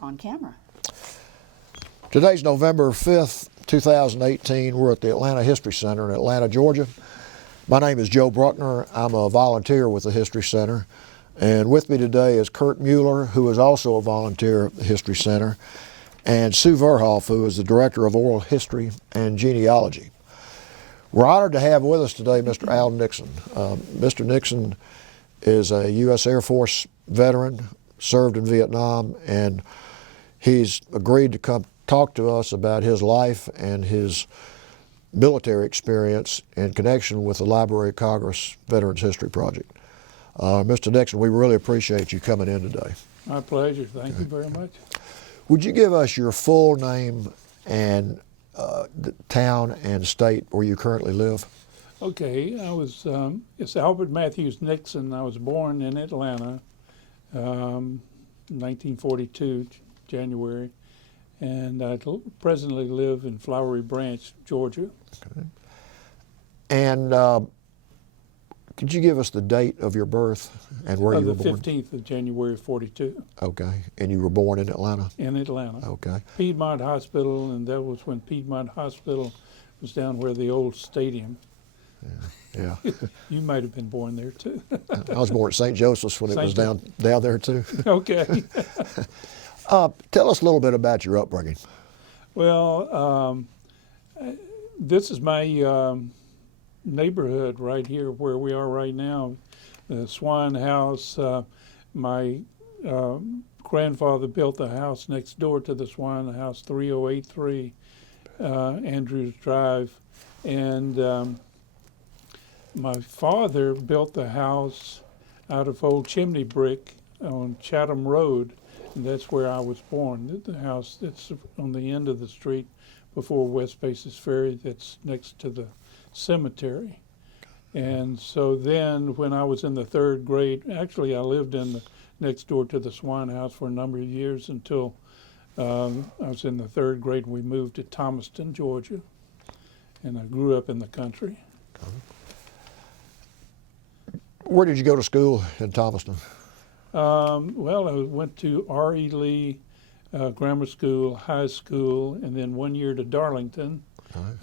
On camera. Today's November 5th, 2018. We're at the Atlanta History Center in Atlanta, Georgia. My name is Joe Bruckner. I'm a volunteer with the History Center. And with me today is Kurt Mueller, who is also a volunteer at the History Center, and Sue Verhoff, who is the Director of Oral History and Genealogy. We're honored to have with us today Mr. Al Nixon. Mr. Nixon is a U.S. Air Force veteran, served in Vietnam, and he's agreed to come talk to us about his life and his military experience in connection with the Library of Congress Veterans History Project. Mr. Nixon, we really appreciate you coming in today. My pleasure. Thank you very much. Would you give us your full name and the town and state where you currently live? Okay, it's Albert Matthews Nixon. I was born in Atlanta, 1942, January, and I presently live in Flowery Branch, Georgia. Okay. And could you give us the date of your birth and where you were born? The 15th of January, 42. Okay, and you were born in Atlanta? In Atlanta. Okay. Piedmont Hospital, and that was when Piedmont Hospital was down where the old stadium. Yeah. You might have been born there too. I was born at St. Joseph's when it was down there too. Okay. Tell us a little bit about your upbringing. Well, this is my neighborhood right here where we are right now, the Swan house. My grandfather built the house next door to the Swan house, 3083 Andrews Drive. And my father built the house out of old chimney brick on Chatham Road, and that's where I was born. The house that's on the end of the street before West Paces Ferry, that's next to the cemetery. And so then when I was in the third grade, actually I lived next door to the Swan house for a number of years until I was in the third grade and we moved to Thomaston, Georgia. And I grew up in the country. Where did you go to school in Thomaston? Well, I went to R.E. Lee Grammar School, high school, and then 1 year to Darlington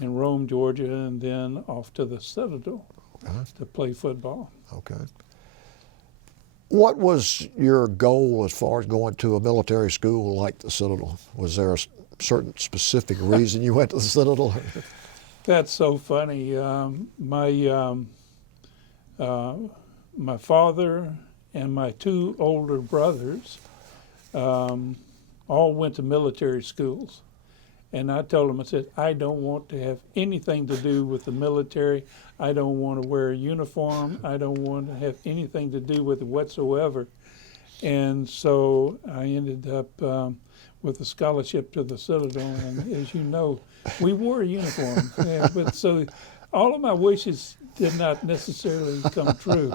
in Rome, Georgia, and then off to the Citadel to play football. Okay. What was your goal as far as going to a military school like the Citadel? Was there a certain specific reason you went to the Citadel? That's so funny. My father and my two older brothers all went to military schools. And I told them, I said, I don't want to have anything to do with the military. I don't want to wear a uniform. I don't want to have anything to do with it whatsoever. And so I ended up with a scholarship to the Citadel. And as you know, we wore a uniform. But so all of my wishes did not necessarily come true.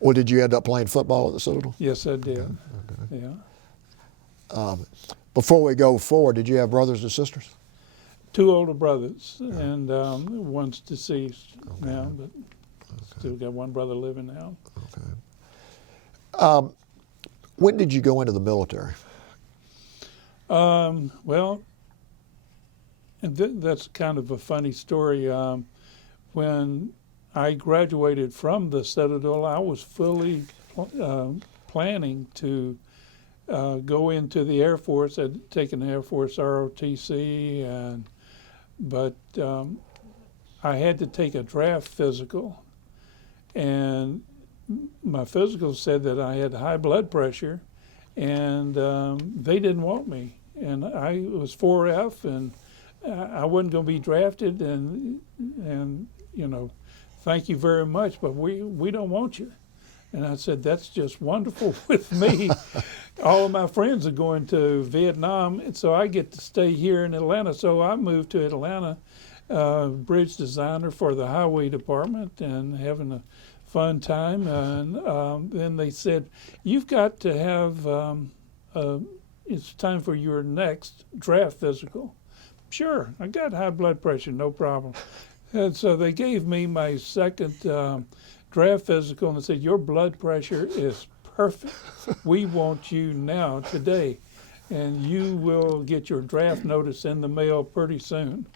Well, did you end up playing football at the Citadel? Yes, I did. Okay. Yeah. Before we go forward, did you have brothers and sisters? Two older brothers, and one's deceased now, but still got one brother living now. Okay. When did you go into the military? Well, and that's kind of a funny story. When I graduated from the Citadel, I was fully planning to go into the Air Force. I'd taken Air Force ROTC, but I had to take a draft physical, and my physical said that I had high blood pressure, and they didn't want me. And I was 4F, and I wasn't going to be drafted, and you know, thank you very much, but we don't want you. And I said, that's just wonderful with me. All of my friends are going to Vietnam, and so I get to stay here in Atlanta. So I moved to Atlanta, bridge designer for the highway department, and having a fun time. And then they said, you've got to have, it's time for your next draft physical. Sure, I got high blood pressure, no problem. And so they gave me my second draft physical and said, your blood pressure is perfect. We want you now, today, and you will get your draft notice in the mail pretty soon.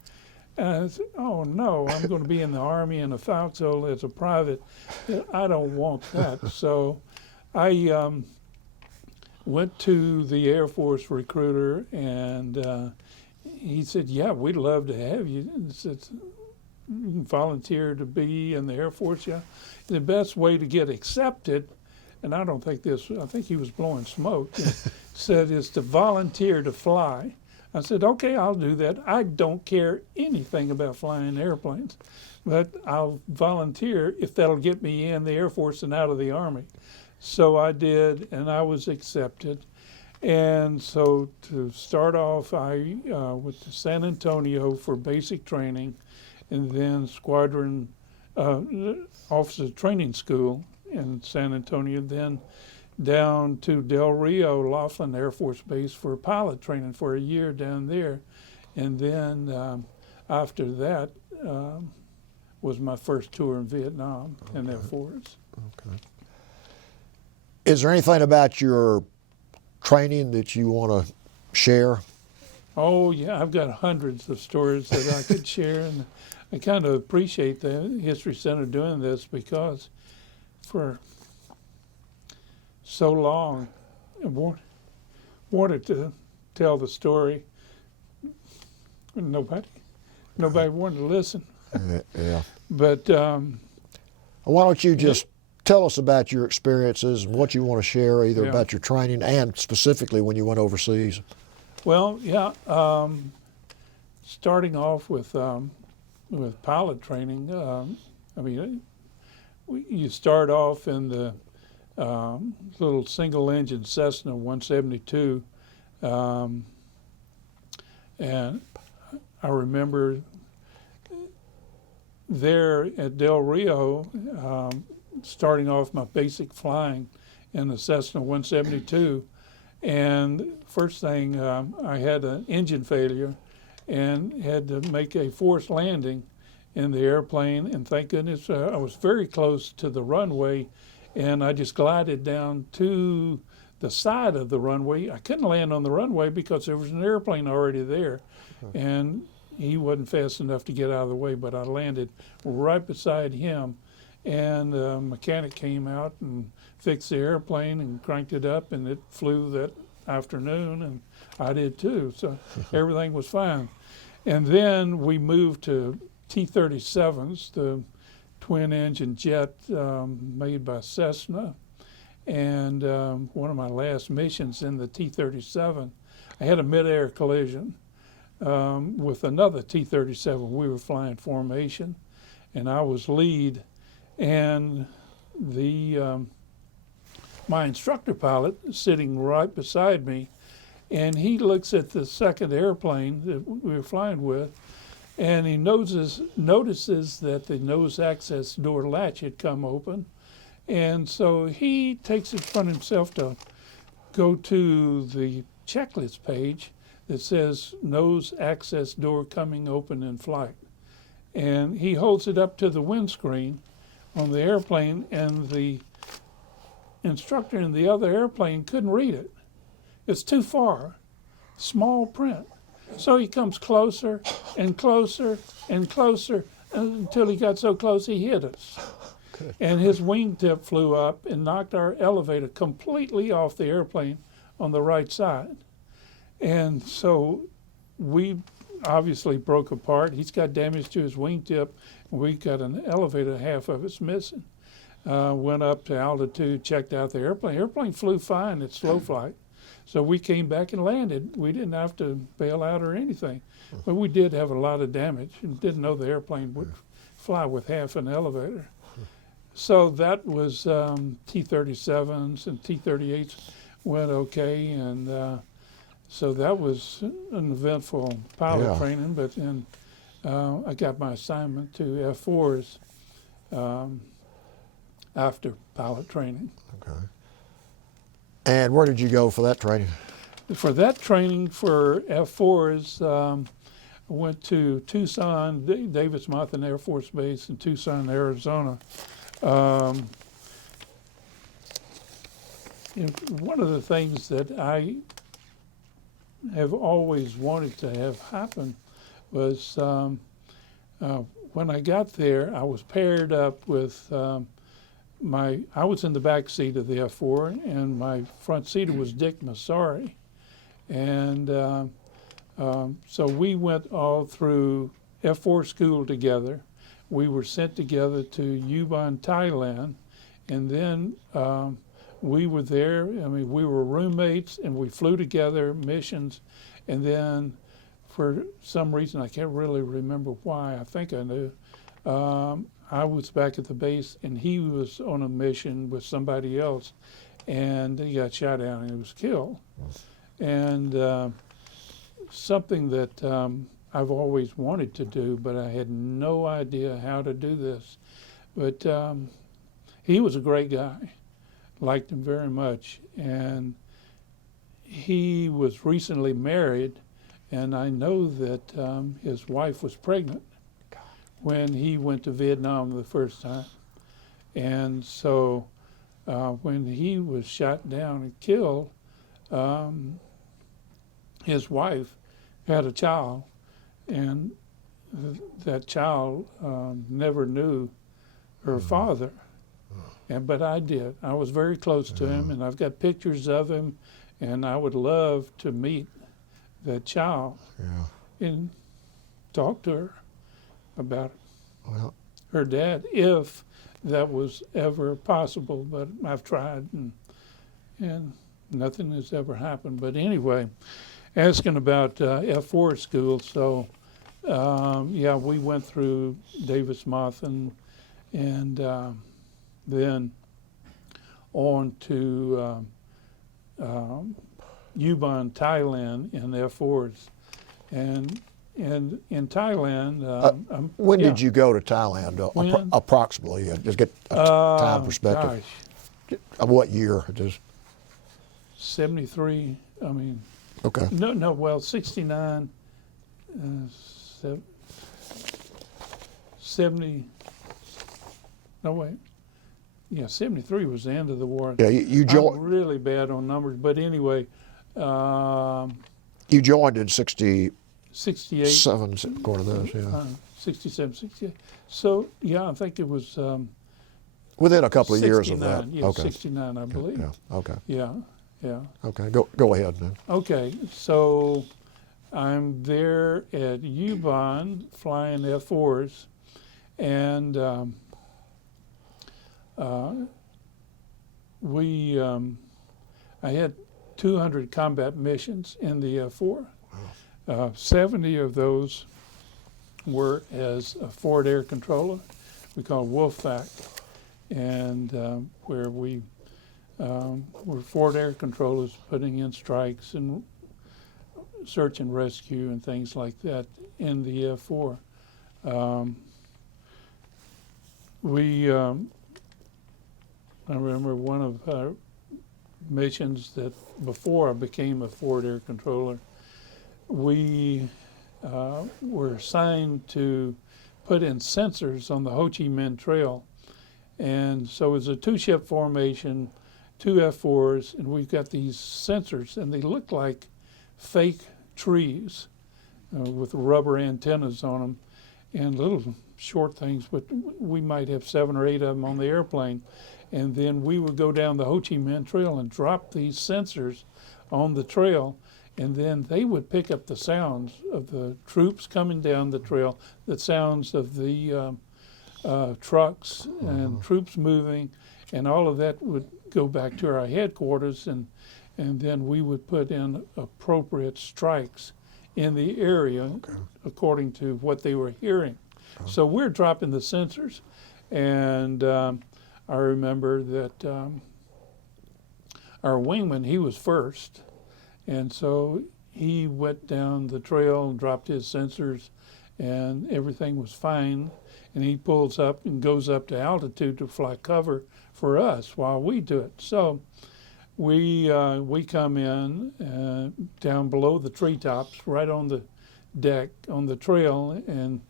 And I said, oh no, I'm going to be in the Army in a foxhole as a private. I don't want that. So I went to the Air Force recruiter, and he said, yeah, we'd love to have you. He said, you can volunteer to be in the Air Force. Yeah. The best way to get accepted, and I don't think this, I think he was blowing smoke, said is to volunteer to fly. I said, okay, I'll do that. I don't care anything about flying airplanes, but I'll volunteer if that'll get me in the Air Force and out of the Army. So I did, and I was accepted. And so to start off, I went to San Antonio for basic training, and then squadron officer training school in San Antonio, then down to Del Rio, Laughlin Air Force Base for pilot training for a year down there. And then after that was my first tour in Vietnam in the Air Force. Okay. Is there anything about your training that you want to share? Oh yeah, I've got hundreds of stories that I could share, and I kind of appreciate the History Center doing this because for so long I wanted to tell the story. Nobody wanted to listen. Yeah. But why don't you just tell us about your experiences and what you want to share, either Yeah. about your training and specifically when you went overseas. Well, yeah, starting off with pilot training, I mean, you start off in the little single-engine Cessna 172, and I remember there at Del Rio, starting off my basic flying in the Cessna 172, and first thing I had an engine failure and had to make a forced landing in the airplane, and thank goodness I was very close to the runway, and I just glided down to the side of the runway. I couldn't land on the runway because there was an airplane already there, and he wasn't fast enough to get out of the way, but I landed right beside him, and the mechanic came out and fixed the airplane and cranked it up, and it flew that afternoon, and I did too, so everything was fine. And then we moved to T-37s, the twin-engine jet made by Cessna, and one of my last missions in the T-37, I had a mid-air collision with another T-37. We were flying formation, and I was lead, and my instructor pilot is sitting right beside me, and he looks at the second airplane that we were flying with, and he notices that the nose access door latch had come open, and so he takes it upon himself to go to the checklist page that says nose access door coming open in flight, and he holds it up to the windscreen on the airplane, and the instructor in the other airplane couldn't read it. It's too far, small print. So he comes closer and closer and closer until he got so close he hit us. Good. And his wingtip flew up and knocked our elevator completely off the airplane on the right side. And so we obviously broke apart. He's got damage to his wingtip. We got an elevator, half of it's missing. Went up to altitude, checked out the airplane. Airplane flew fine at slow flight. So we came back and landed. We didn't have to bail out or anything. But we did have a lot of damage and didn't know the airplane would fly with half an elevator. So that was T-37s, and T-38s went okay. And so that was an eventful pilot training. But then I got my assignment to F-4s after pilot training. Okay. And where did you go for that training? For that training for F-4s, I went to Tucson, Davis-Monthan Air Force Base in Tucson, Arizona. one of the things that I have always wanted to have happen was when I got there, I was paired up with I was in the back seat of the F4, and my front seater was Dick Massari. And so we went all through F4 school together. We were sent together to Ubon, Thailand, and then we were there. I mean, we were roommates, and we flew together missions. And then, for some reason, I can't really remember why. I think I knew. I was back at the base, and he was on a mission with somebody else, and he got shot down and he was killed. And something that I've always wanted to do, but I had no idea how to do this. But he was a great guy, liked him very much, and he was recently married, and I know that his wife was pregnant when he went to Vietnam the first time. And so when he was shot down and killed, his wife had a child, and that child never knew her father. But I did. I was very close to him, and I've got pictures of him, and I would love to meet that child and talk to her about her dad, if that was ever possible. But I've tried, and nothing has ever happened. But anyway, asking about F4 school, so yeah, we went through Davis Moth and then on to Ubon, Thailand in F4s. And in Thailand... when did you go to Thailand, approximately? Just get a time perspective. Gosh. What year? Just 73, I mean... Okay. No, well, 69, 70... No, wait. Yeah, 73 was the end of the war. Yeah, you joined. I'm really bad on numbers, but anyway. You joined in 68. 7, according to this, yeah. 67, 68. So, yeah, I think it was... within a couple of years of that. Yeah, okay. 69, I believe. Yeah, okay. Yeah. Okay, go ahead then. Okay, so I'm there at Ubon flying F4s, and I had 200 combat missions in the F4. 70 of those were as a forward air controller, we call Wolfpack, and where we were forward air controllers putting in strikes and search and rescue and things like that in the F4. I remember one of our missions that before I became a forward air controller, we were assigned to put in sensors on the Ho Chi Minh Trail. And so it's a two-ship formation, 2 F4s, and we've got these sensors, and they look like fake trees with rubber antennas on them and little short things, but we might have 7 or 8 of them on the airplane. And then we would go down the Ho Chi Minh Trail and drop these sensors on the trail, and then they would pick up the sounds of the troops coming down the trail, the sounds of the trucks and troops moving, and all of that would go back to our headquarters, and then we would put in appropriate strikes in the area according to what they were hearing. So we're dropping the sensors, and I remember that our wingman, he was first, and so he went down the trail and dropped his sensors, and everything was fine. And he pulls up and goes up to altitude to fly cover for us while we do it. So we come in down below the treetops, right on the deck on the trail, and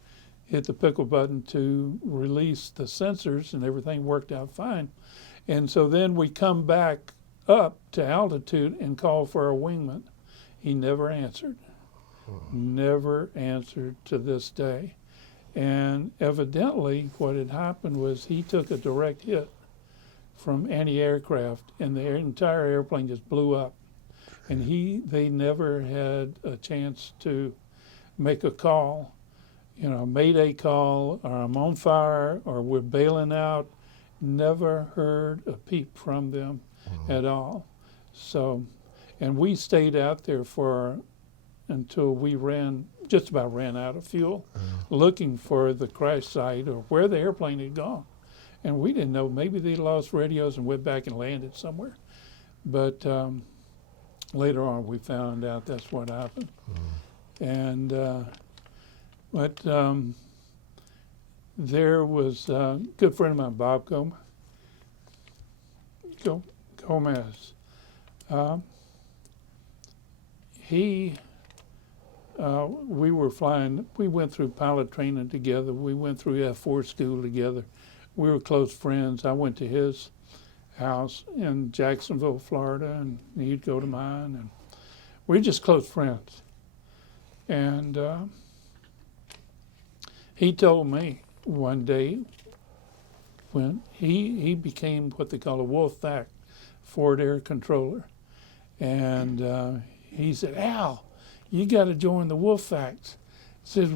hit the pickle button to release the sensors, and everything worked out fine. And so then we come back up to altitude and called for a wingman. He never answered. Never answered to this day. And evidently what had happened was he took a direct hit from anti-aircraft, and the entire airplane just blew up. And they never had a chance to make a call, you know, mayday call, or I'm on fire, or we're bailing out. Never heard a peep from them at all. So, and we stayed out there until we just about ran out of fuel, looking for the crash site or where the airplane had gone. And we didn't know, maybe they lost radios and went back and landed somewhere. But later on we found out that's what happened. And, there was a good friend of mine, Bob Gomez. We were flying, we went through pilot training together, we went through F4 school together. We were close friends. I went to his house in Jacksonville, Florida, and he'd go to mine, and we were just close friends. And he told me one day when he became what they call a Wolfpack forward air controller, and he said, "Al, you got to join the Wolfpacks." He says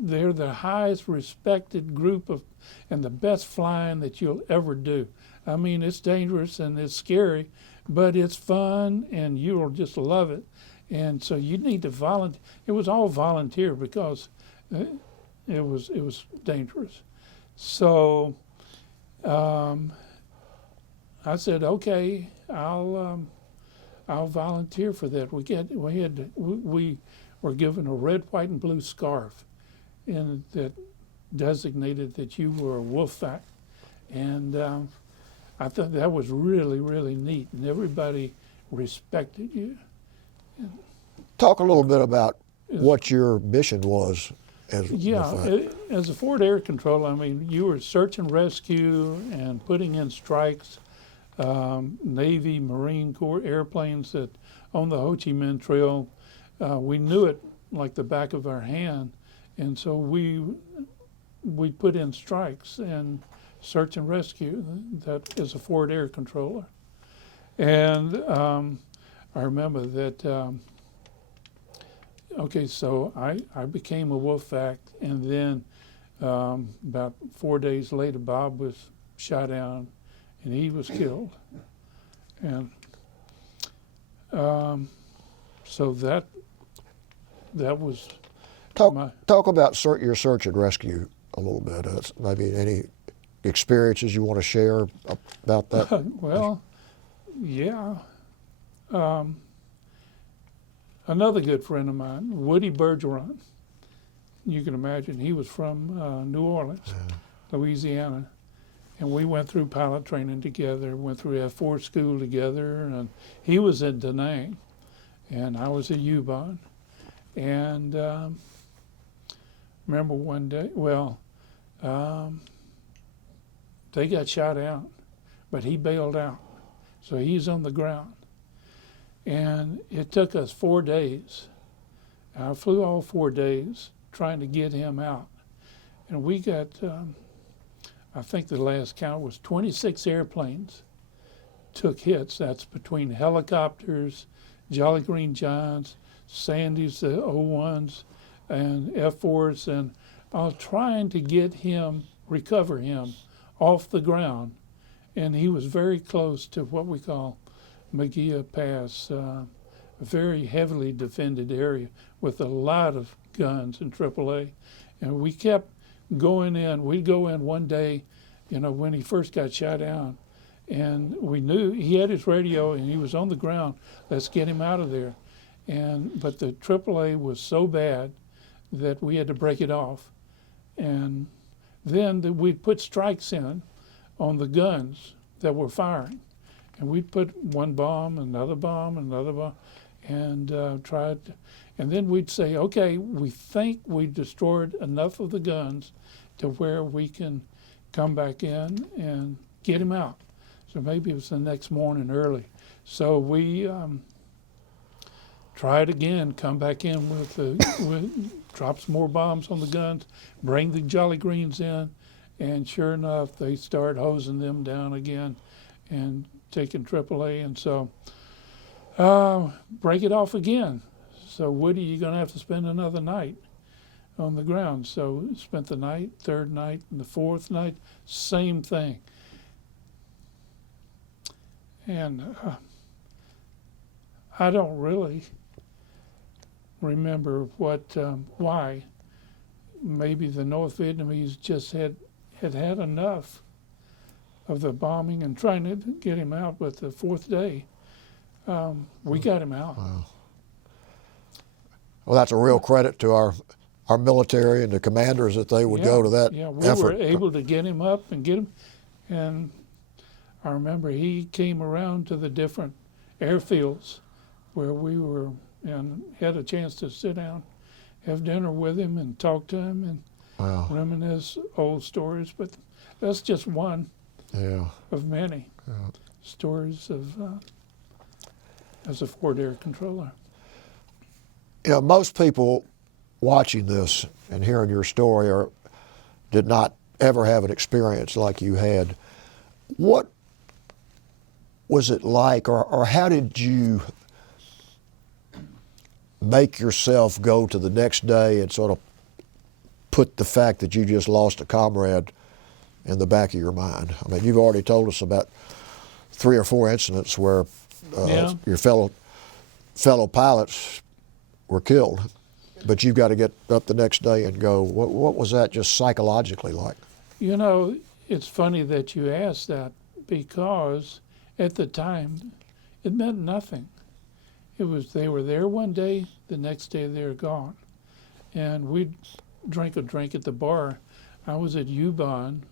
they're the highest respected group and the best flying that you'll ever do. I mean, it's dangerous and it's scary, but it's fun and you'll just love it. And so you need to volunteer. It was all volunteer because it was dangerous. So I said, okay, I'll volunteer for that. We were given a red, white, and blue scarf, and that designated that you were a Wolfpack. And I thought that was really, really neat, and everybody respected you. Talk a little bit about what your mission was as as a forward air controller. I mean, you were search and rescue and putting in strikes, Navy, Marine Corps airplanes that on the Ho Chi Minh Trail. We knew it like the back of our hand, and so we put in strikes and search and rescue. That is a forward air controller. And I remember that, okay, so I became a Wolfpack, and then about 4 days later, Bob was shot down, and he was killed. And so that was talk about your search and rescue a little bit. Maybe any experiences you want to share about that? Well, yeah. Another good friend of mine, Woodie Bergeron. You can imagine he was from New Orleans, Louisiana, and we went through pilot training together. Went through F4 school together, and he was at Da Nang, and I was at U-Bahn. And remember one day, they got shot out, but he bailed out. So he's on the ground. And it took us 4 days. I flew all 4 days trying to get him out. And we got, I think the last count was 26 airplanes took hits. That's between helicopters, Jolly Green Giants, Sandys, the O1s, and F4s, and I was trying to recover him off the ground, and he was very close to what we call Magia Pass, a very heavily defended area with a lot of guns in AAA, and we kept going in. We'd go in one day, when he first got shot down, and we knew he had his radio and he was on the ground. Let's get him out of there. But the AAA was so bad that we had to break it off. And then we'd put strikes in on the guns that were firing. And we'd put one bomb, another bomb, and and then we'd say, okay, we think we destroyed enough of the guns to where we can come back in and get him out. So So maybe it was the next morning early. So we try it again, come back in with drop some more bombs on the guns, bring the Jolly Greens in, and sure enough, they start hosing them down again and taking AAA. And so break it off again. So Woodie, you're going to have to spend another night on the ground. So we spent the night, third night, and the fourth night, same thing. And I don't really remember why. Maybe the North Vietnamese just had enough of the bombing and trying to get him out. But the fourth day, we got him out. Wow. Well, that's a real credit to our military and the commanders that they would go to that effort. Were able to get him up and get him. And I remember he came around to the different airfields where we were and had a chance to sit down, have dinner with him and talk to him and reminisce old stories. But that's just one of many stories of as a Ford Air Controller. You know, most people watching this and hearing your story did not ever have an experience like you had. What was it like, or how did you make yourself go to the next day and sort of put the fact that you just lost a comrade in the back of your mind? I mean, you've already told us about 3 or 4 incidents where your fellow pilots were killed, but you've got to get up the next day and go. What was that just psychologically like? You know, it's funny that you asked that, because at the time it meant nothing. It was they were there one day, the next day they were gone. And we'd drink a drink at the bar. I was at U-Bahn,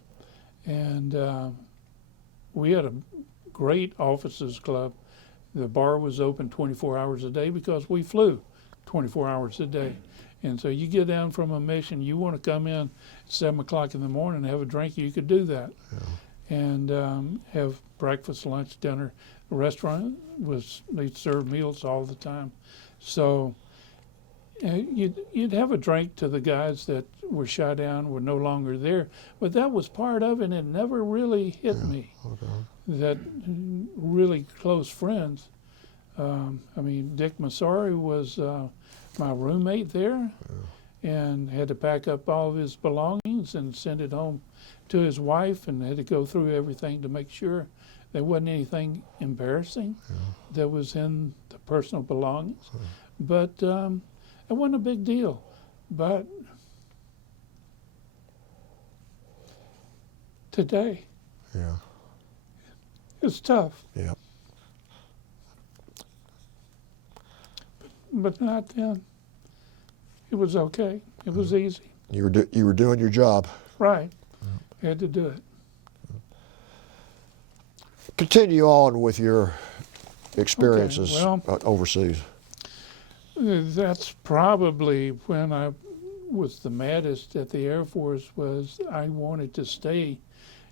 and we had a great officers club. The bar was open 24 hours a day because we flew 24 hours a day. And so you get down from a mission, you want to come in at 7 o'clock in the morning and have a drink, you could do that. And have breakfast, lunch, dinner. The restaurant they'd serve meals all the time. So you'd have a drink to the guys that were shot down, were no longer there. But that was part of it, and it never really hit me. That really close friends. I mean, Dick Massari was my roommate there, and had to pack up all of his belongings and send it home to his wife, and had to go through everything to make sure there wasn't anything embarrassing that was in the personal belongings. But it wasn't a big deal. But today, it's tough. But not then. It was okay. It was easy. You were doing your job. Right. Had to do it. Continue on with your experiences overseas. That's probably when I was the maddest at the Air Force. Was I wanted to stay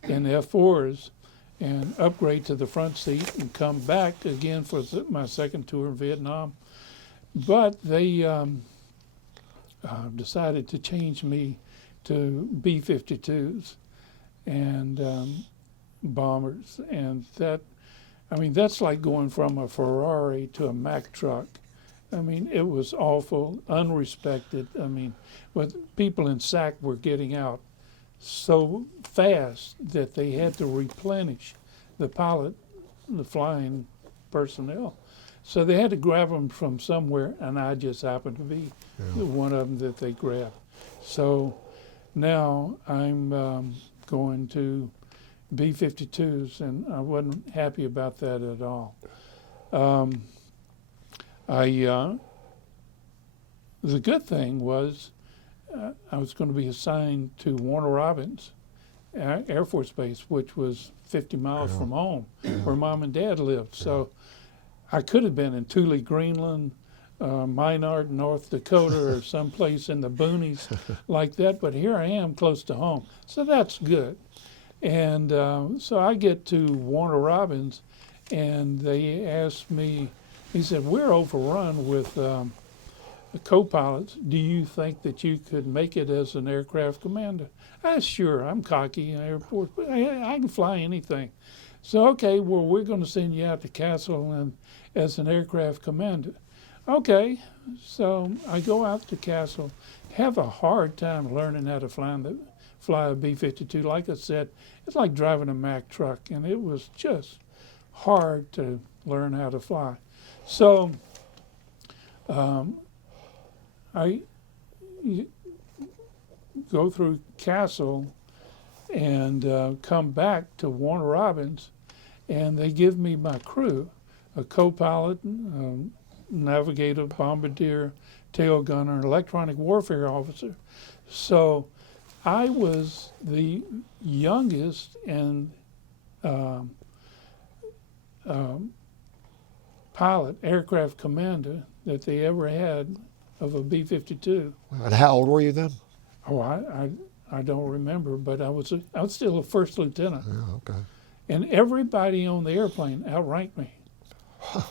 in F-4s and upgrade to the front seat and come back again for my second tour in Vietnam. But they decided to change me to B-52s and bombers, and that's like going from a Ferrari to a Mack truck. I mean, it was awful, unrespected. I mean, but people in SAC were getting out so fast that they had to replenish the flying personnel. So they had to grab them from somewhere, and I just happened to be one of them that they grabbed. So now I'm going to B-52s, and I wasn't happy about that at all. The good thing was I was going to be assigned to Warner Robins Air Force Base, which was 50 miles from home, where Mom and Dad lived. So I could have been in Thule, Greenland, Minard, North Dakota, or someplace in the boonies like that, but here I am close to home. So that's good. And so I get to Warner Robins, and they asked me, he said, we're overrun with the co-pilots. Do you think that you could make it as an aircraft commander? Sure, I'm cocky in airports, but I can fly anything. So, okay, well, we're going to send you out to Castle and as an aircraft commander. Okay, so I go out to Castle, have a hard time learning how to fly a B-52. Like I said, it's like driving a Mack truck, and it was just hard to learn how to fly. So I go through Castle and come back to Warner Robins, and they give me my crew, a co-pilot, navigator, bombardier, tail gunner, electronic warfare officer. So I was the youngest and pilot, aircraft commander that they ever had of a B-52. And how old were you then? Oh, I don't remember, but I was still a first lieutenant. Yeah, okay. And everybody on the airplane outranked me.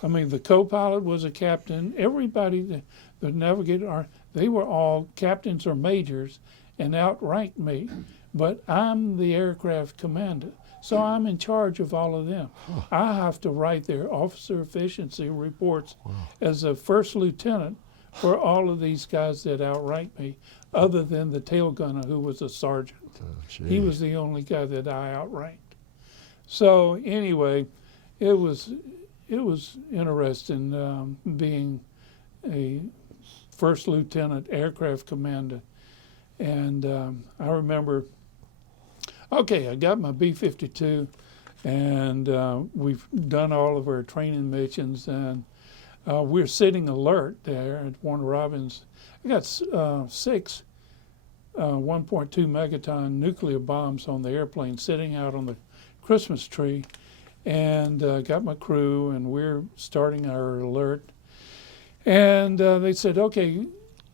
I mean, the co-pilot was a captain. Everybody, the navigator, they were all captains or majors and outranked me. But I'm the aircraft commander, so I'm in charge of all of them. I have to write their officer efficiency reports as a first lieutenant for all of these guys that outranked me, other than the tail gunner who was a sergeant. He was the only guy that I outranked. So anyway, it was interesting being a first lieutenant aircraft commander. And I remember, okay, I got my B-52, and we've done all of our training missions, and we're sitting alert there at Warner Robins. I got 6 1.2 megaton nuclear bombs on the airplane sitting out on the Christmas tree, and got my crew, and we're starting our alert. And they said, okay,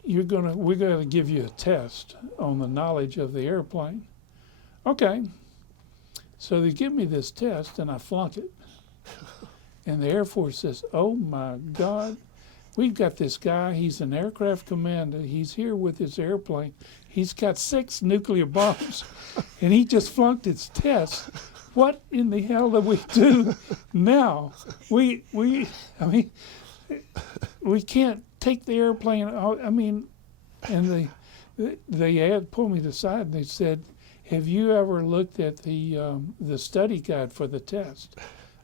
we're gonna give you a test on the knowledge of the airplane. Okay. So they give me this test, and I flunk it. And the Air Force says, oh my God, we've got this guy, he's an aircraft commander, he's here with his airplane, he's got 6 nuclear bombs, and he just flunked his test. What in the hell do we do now? I mean, we can't take the airplane out. I mean, and they had pulled me aside and they said, have you ever looked at the study guide for the test?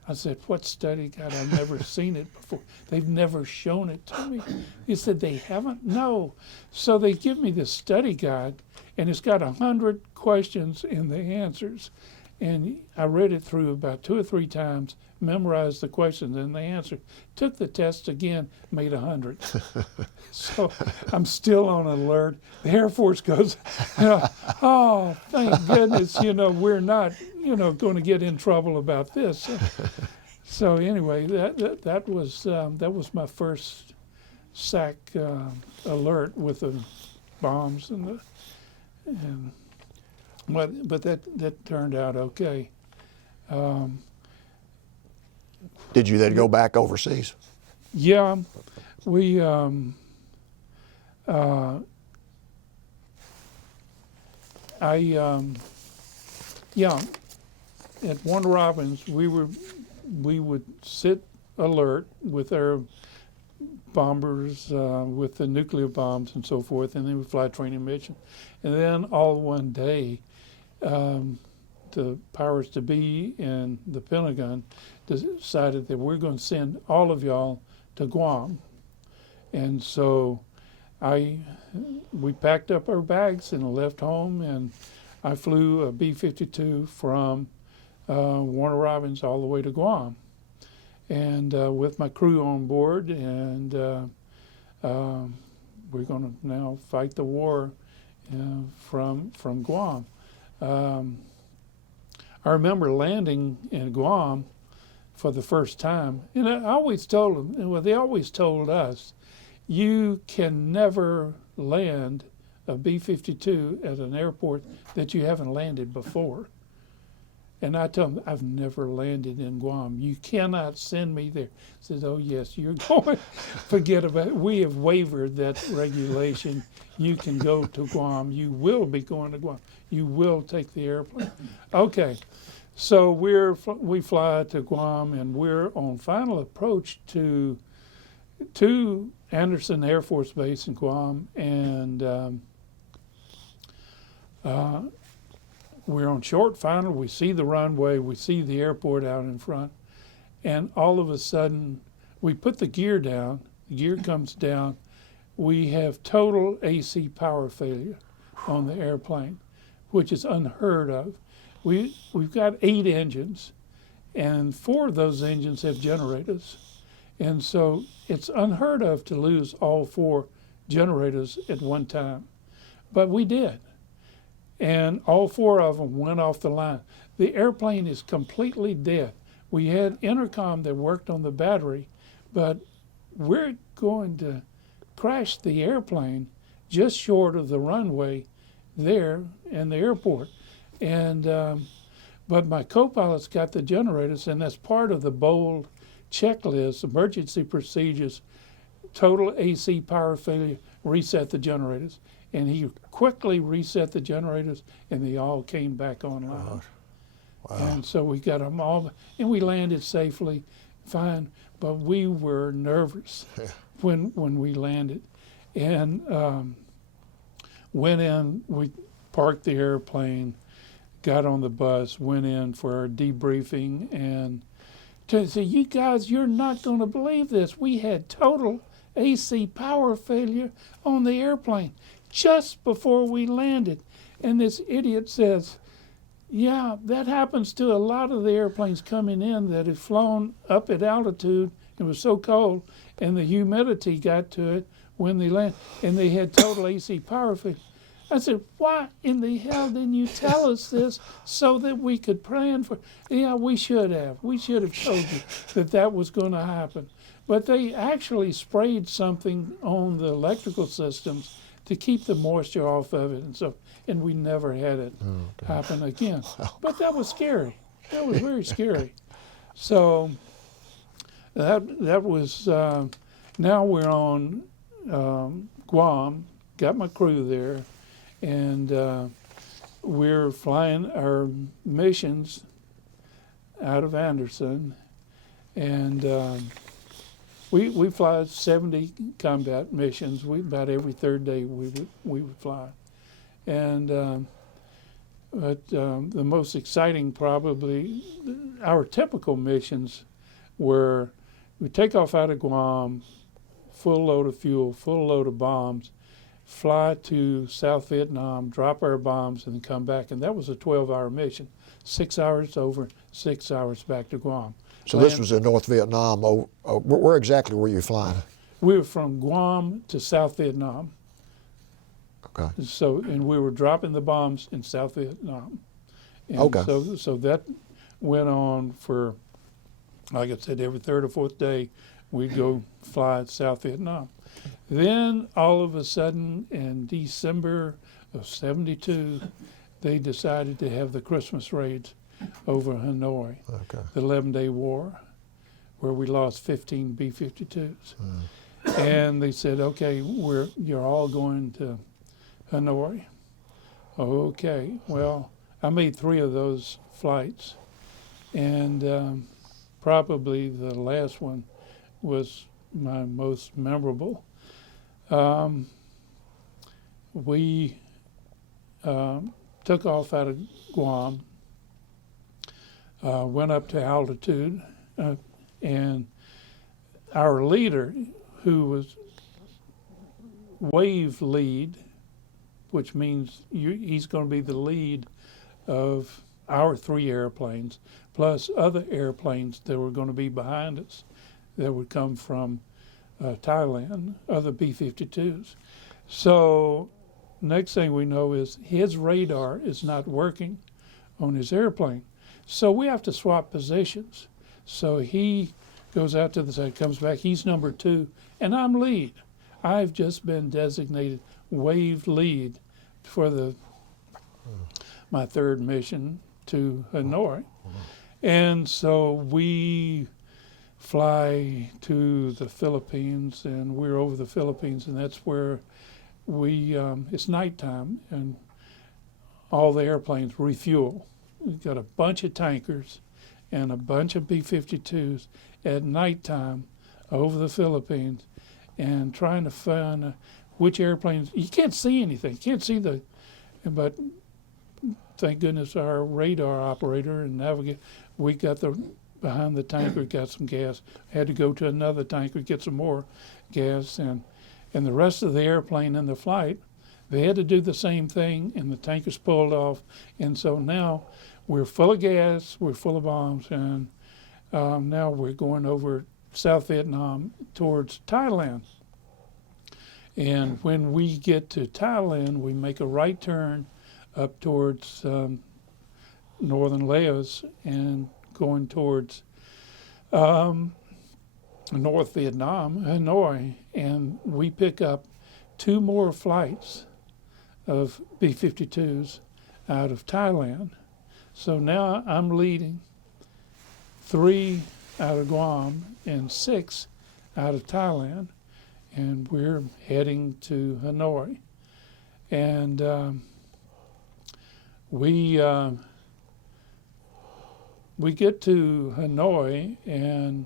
I said, what study guide? I've never seen it before. They've never shown it to me. He said, they haven't? No. So they give me this study guide, and it's got 100 questions in the answers. And I read it through about 2 or 3 times, memorized the questions and the answer, took the test again, made 100. So I'm still on alert. The Air Force goes, oh, thank goodness, we're not, going to get in trouble about this. So anyway, that was my first SAC alert with the bombs but that turned out okay. Did you then go back overseas? Yeah, we at Warner Robins we would sit alert with our bombers with the nuclear bombs and so forth, and then we fly training mission, and then all one day the powers to be in the Pentagon decided that we're going to send all of y'all to Guam. And so we packed up our bags and left home, and I flew a B-52 from Warner Robins all the way to Guam, and with my crew on board, and we're going to now fight the war from Guam. I remember landing in Guam for the first time, and I always told them, well, they always told us, you can never land a B-52 at an airport that you haven't landed before. And I tell him, I've never landed in Guam. You cannot send me there. He says, oh, yes, you're going. Forget about it. We have waived that regulation. You can go to Guam. You will be going to Guam. You will take the airplane. Okay. So we fly to Guam, and we're on final approach to Anderson Air Force Base in Guam, and we're on short final. We see the runway. We see the airport out in front, and all of a sudden, we put the gear down. The gear comes down. We have total AC power failure on the airplane, which is unheard of. We've got 8 engines, and 4 of those engines have generators. And so it's unheard of to lose all 4 generators at one time. But we did. And all 4 of them went off the line. The airplane is completely dead. We had intercom that worked on the battery, but we're going to crash the airplane just short of the runway there in the airport. And but my co-pilot's got the generators, and that's part of the bold checklist, emergency procedures, total AC power failure, reset the generators. And he quickly reset the generators, and they all came back online. Wow. And so we got them all, and we landed safely, fine. But we were nervous when we landed, and went in. We parked the airplane, got on the bus, went in for our debriefing, and to say, you guys, you're not going to believe this. We had total AC power failure on the airplane just before we landed. And this idiot says, yeah, that happens to a lot of the airplanes coming in that have flown up at altitude. It was so cold, and the humidity got to it when they landed, and they had total AC power failure. I said, why in the hell didn't you tell us this so that we could plan for? Yeah, we should have. We should have told you that was going to happen. But they actually sprayed something on the electrical systems to keep the moisture off of it, and we never had it happen again. But that was scary. That was very scary. So that was. Now we're on Guam. Got my crew there. And we're flying our missions out of Anderson, and we fly 70 combat missions. About every 3rd day we would fly, and but the most exciting, probably, our typical missions were we take off out of Guam, full load of fuel, full load of bombs, fly to South Vietnam, drop our bombs, and then come back. And that was a 12-hour mission. 6 hours over, 6 hours back to Guam. So this was in North Vietnam. Where exactly were you flying? We were from Guam to South Vietnam. Okay. So, and we were dropping the bombs in South Vietnam. And okay. So that went on for, like I said, every 3rd or 4th day, we'd go fly to South Vietnam. Then all of a sudden in December of '72, they decided to have the Christmas raids over Hanoi, the 11-day war, where we lost 15 B-52s. And they said, okay, you're all going to Hanoi. Okay, well, I made 3 of those flights, and probably the last one was my most memorable. We took off out of Guam, went up to altitude, and our leader, who was wave lead, which means he's going to be the lead of our 3 airplanes, plus other airplanes that were going to be behind us that would come from Thailand, other B-52s. So next thing we know is his radar is not working on his airplane. So we have to swap positions. So he goes out to the side, comes back, he's number 2, and I'm lead. I've just been designated wave lead for my 3rd mission to Hanoi. And so we fly to the Philippines, and we're over the Philippines, and that's where it's nighttime, and all the airplanes refuel. We've got a bunch of tankers and a bunch of B-52s at nighttime over the Philippines, and trying to find which airplanes. You can't see anything. You can't see but thank goodness our radar operator and navigator, we got behind the tanker, got some gas. Had to go to another tanker, get some more gas, and the rest of the airplane in the flight, they had to do the same thing, and the tankers pulled off. And so now we're full of gas, we're full of bombs, and now we're going over South Vietnam towards Thailand. And when we get to Thailand, we make a right turn up towards northern Laos and going towards North Vietnam, Hanoi, and we pick up 2 more flights of B-52s out of Thailand. So now I'm leading 3 out of Guam and 6 out of Thailand, and we're heading to Hanoi. And we get to Hanoi, and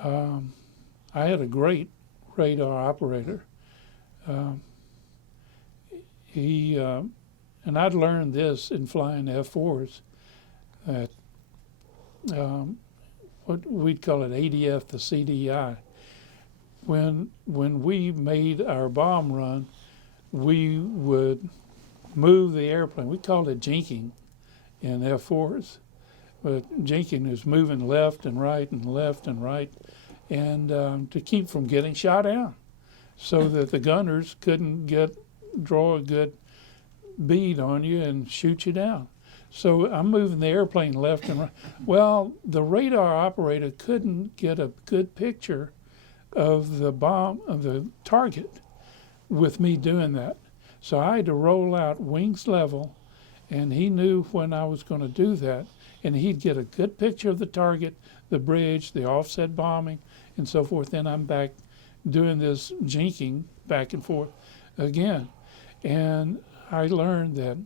I had a great radar operator. And I'd learned this in flying F-4s, that what we'd call it ADF, the CDI. When we made our bomb run, we would move the airplane. We called it jinking in F-4s. But jinking is moving left and right and left and right, and to keep from getting shot down, so that the gunners couldn't draw a good bead on you and shoot you down. So I'm moving the airplane left and right. Well, the radar operator couldn't get a good picture of the target with me doing that. So I had to roll out wings level, and he knew when I was going to do that, and he'd get a good picture of the target, the bridge, the offset bombing, and so forth. Then I'm back doing this jinking back and forth again. And I learned that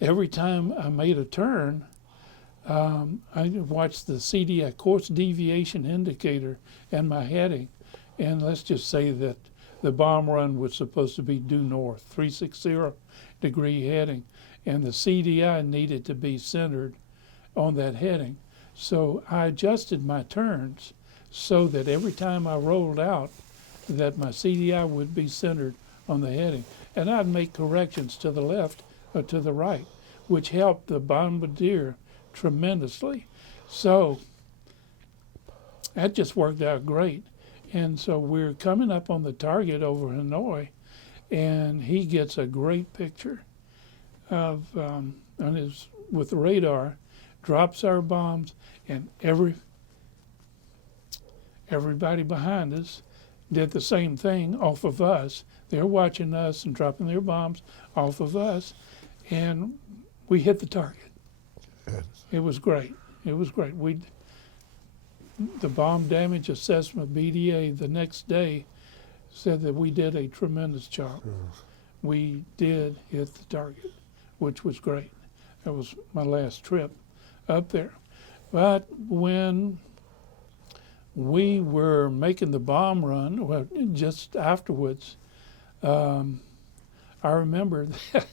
every time I made a turn, I watched the CDI, course deviation indicator, and my heading. And let's just say that the bomb run was supposed to be due north, 360 degree heading, and the CDI needed to be centered on that heading. So I adjusted my turns so that every time I rolled out, that my CDI would be centered on the heading. And I'd make corrections to the left or to the right, which helped the bombardier tremendously. So that just worked out great. And so we're coming up on the target over Hanoi, and he gets a great picture of with the radar, drops our bombs, and everybody behind us did the same thing off of us. They're watching us and dropping their bombs off of us, and we hit the target. Yes. It was great. It was great. The bomb damage assessment BDA the next day said that we did a tremendous job. Yes. We did hit the target, which was great. That was my last trip up there. But when we were making the bomb run, well, just afterwards, I remember that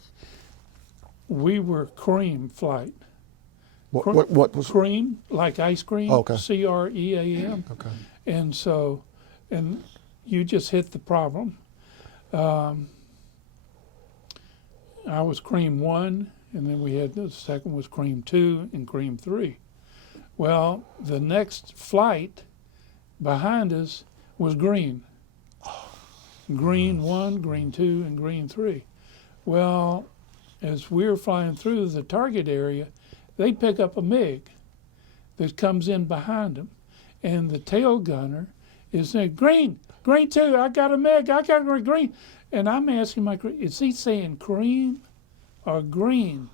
we were cream flight. What was cream? Like ice cream. Oh, okay. CREAM. Okay. And so, and you just hit the problem. I was cream 1, and then we had the second was cream 2 and cream 3. Well, the next flight behind us was green. Green 1, green 2, and green 3. Well, as we were flying through the target area, they pick up a MiG that comes in behind them, and the tail gunner is saying, green 2, I got a MiG, I got a green. And I'm asking is he saying cream or green?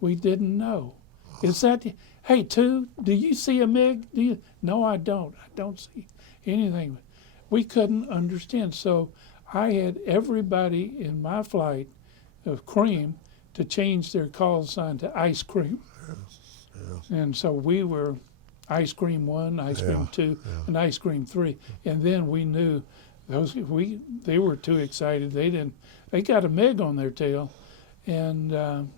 We didn't know. Is that, hey, two, do you see a MiG? Do you? No, I don't. I don't see anything. We couldn't understand. So I had everybody in my flight of cream to change their call sign to ice cream. And so we were ice cream 1, ice cream 2, and ice cream 3. And then we knew they were too excited. They got a MiG on their tail. And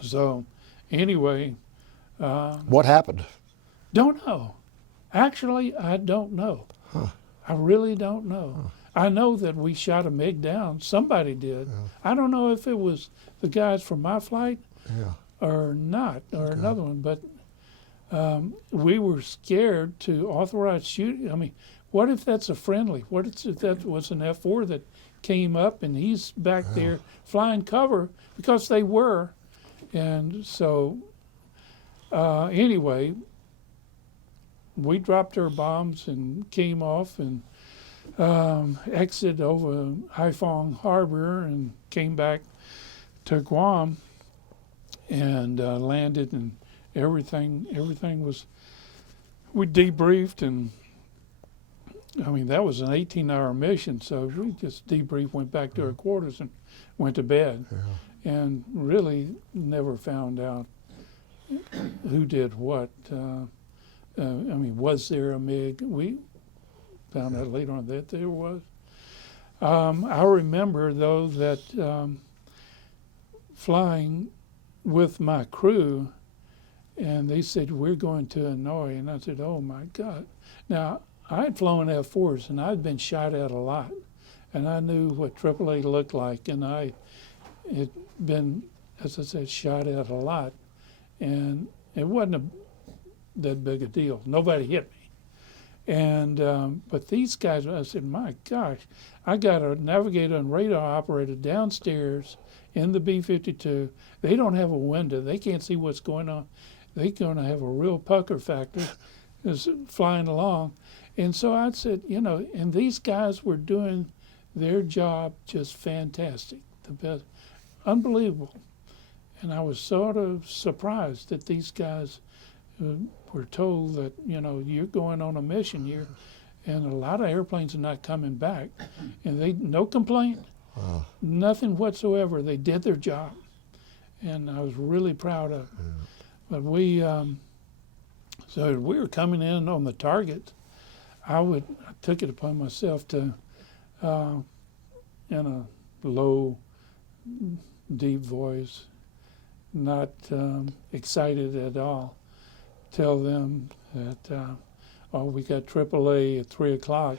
so anyway. What happened? Don't know. Actually, I don't know. Huh. I really don't know. Huh. I know that we shot a MiG down. Somebody did. Yeah. I don't know if it was the guys from my flight or not, or another one. But we were scared to authorize shooting. I mean, what if that's a friendly? What if that was an F-4 that came up and he's back there flying cover? Because they were. And so anyway, we dropped our bombs and came off and exited over Haiphong Harbor and came back to Guam and landed, and everything was, we debriefed, and I mean, that was an 18-hour mission, so we just debriefed, went back to our quarters and went to bed, and really never found out who did what. I mean, was there a MiG? We found out later on that there was. I remember, though, that flying with my crew, and they said, we're going to Hanoi, and I said, oh my God. Now, I had flown F-4s, and I'd been shot at a lot, and I knew what AAA looked like, and I had been, as I said, shot at a lot, and it wasn't that big a deal. Nobody hit me. And but these guys, I said, my gosh, I got a navigator and radar operator downstairs in the B-52. They don't have a window. They can't see what's going on. They're going to have a real pucker factor is flying along. And so I said, you know, and these guys were doing their job just fantastic, the best, unbelievable. And I was sort of surprised that these guys were told that, you know, you're going on a mission here, and a lot of airplanes are not coming back. And they, no complaint, nothing whatsoever. They did their job, and I was really proud of it. But we, so we were coming in on the target. I took it upon myself to, in a low, deep voice, not excited at all, tell them that, oh, we got AAA at 3 o'clock.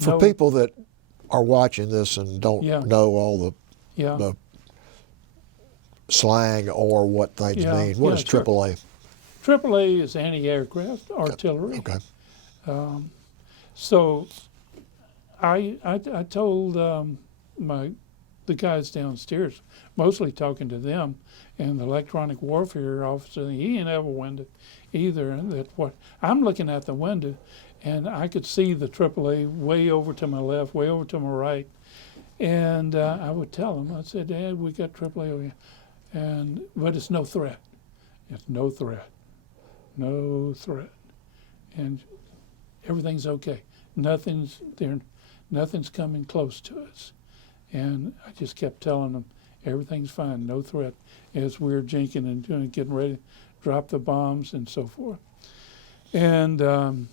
For people that are watching this and don't know all the slang or what things mean, what is AAA? AAA is anti-aircraft artillery. Okay. So I told the guys downstairs, mostly talking to them, and the electronic warfare officer, he didn't have a window either. And that what I'm looking at the window, and I could see the AAA way over to my left, way over to my right, and I would tell them, I said, Dad, we got AAA over here, but it's no threat. It's no threat, no threat, and everything's okay. Nothing's there. Nothing's coming close to us. And I just kept telling them, everything's fine, no threat, as we were jinking and doing, getting ready to drop the bombs and so forth. And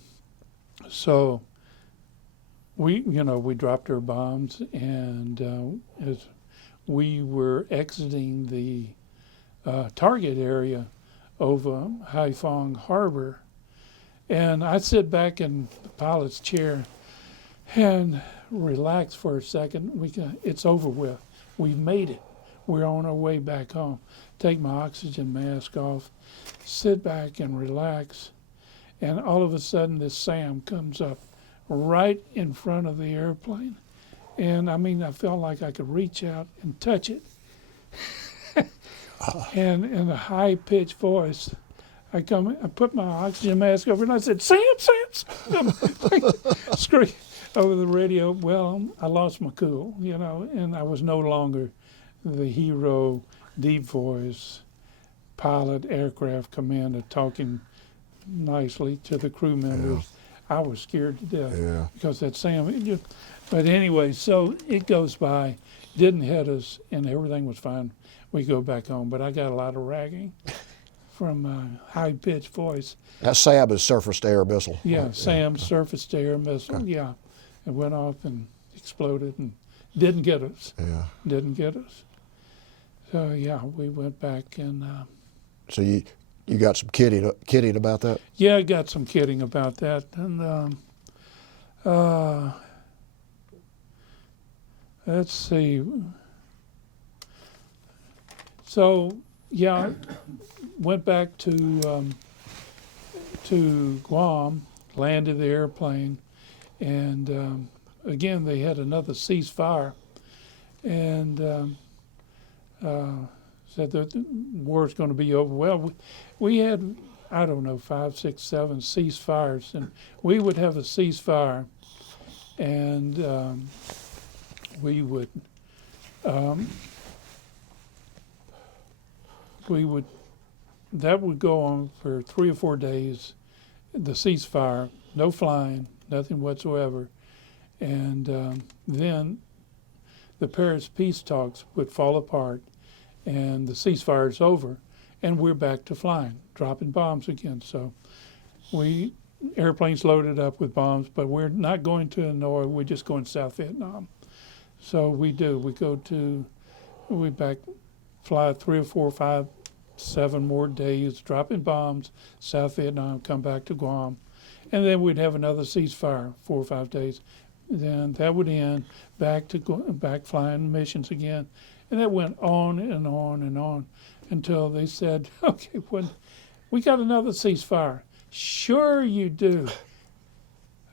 so we dropped our bombs, and as we were exiting the target area over Haiphong Harbor, and I sit back in the pilot's chair and relax for a second. It's over with. We've made it. We're on our way back home. Take my oxygen mask off, sit back and relax, and all of a sudden this SAM comes up right in front of the airplane. And I mean, I felt like I could reach out and touch it. And in a high-pitched voice, I put my oxygen mask over, and I said, Sam, scream over the radio. Well, I lost my cool, and I was no longer the hero, deep voice. pilot, aircraft commander talking nicely to the crew members. I was scared to death because that Sam. But anyway, so it goes by, didn't hit us, and everything was fine. We go back home, but I got a lot of ragging from high-pitched voice. That SAB is surface-to-air missile. Yeah, Right? Sam surface-to-air missile. Okay. Yeah, it went off and exploded and didn't get us. Yeah. Didn't get us. So yeah, we went back and. So you got some kidding about that? Yeah, I got some kidding about that, and let's see. So yeah, went back to Guam, landed the airplane, and again they had another ceasefire, and said that the war's going to be over. Well, we had, I don't know, 5, 6, 7 ceasefires, and we would have a ceasefire, and that would go on for 3 or 4 days, the ceasefire, no flying, nothing whatsoever, and then the Paris peace talks would fall apart, and the ceasefire's over, and we're back to flying, dropping bombs again. So airplanes loaded up with bombs, but we're not going to Hanoi, we're just going to South Vietnam. So we fly 3 or 4, 5, 7 more days, dropping bombs, South Vietnam, come back to Guam, and then we'd have another ceasefire, 4 or 5 days. Then that would end, back flying missions again. And that went on and on and on until they said, okay, we got another ceasefire. Sure you do.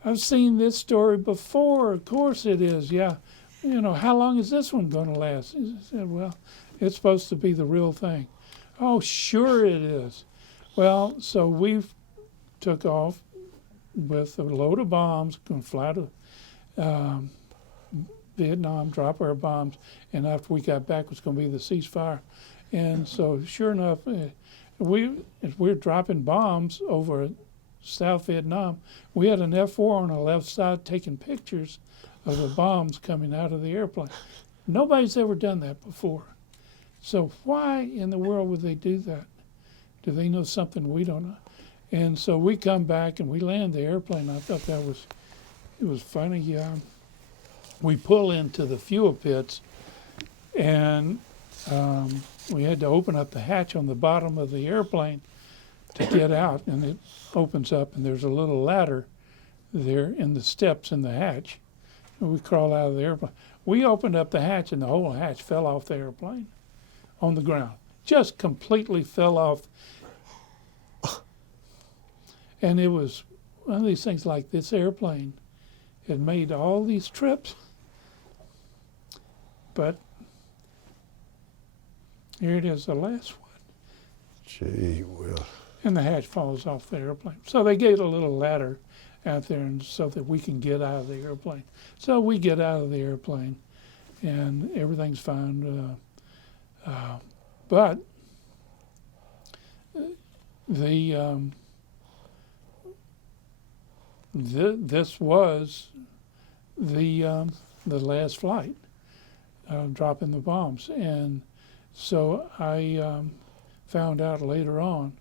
I've seen this story before. Of course it is. Yeah. How long is this one going to last? I said, well, it's supposed to be the real thing. Oh, sure it is. Well, so we took off with a load of bombs, going to fly to Vietnam, drop our bombs, and after we got back, it was going to be the ceasefire. And so, sure enough, we're dropping bombs over South Vietnam. We had an F-4 on the left side taking pictures of the bombs coming out of the airplane. Nobody's ever done that before. So why in the world would they do that? Do they know something we don't know? And so we come back and we land the airplane. I thought it was funny. We pull into the fuel pits, and we had to open up the hatch on the bottom of the airplane to get out, and it opens up, and there's a little ladder there in the steps in the hatch. And we crawl out of the airplane. We opened up the hatch, and the whole hatch fell off the airplane on the ground. Just completely fell off. And it was one of these things like this airplane had made all these trips, but here it is, the last one. Gee whiz. And the hatch falls off the airplane. So they gave a little ladder out there and so that we can get out of the airplane. So we get out of the airplane and everything's fine. But this was the last flight, dropping the bombs. And so I found out later on,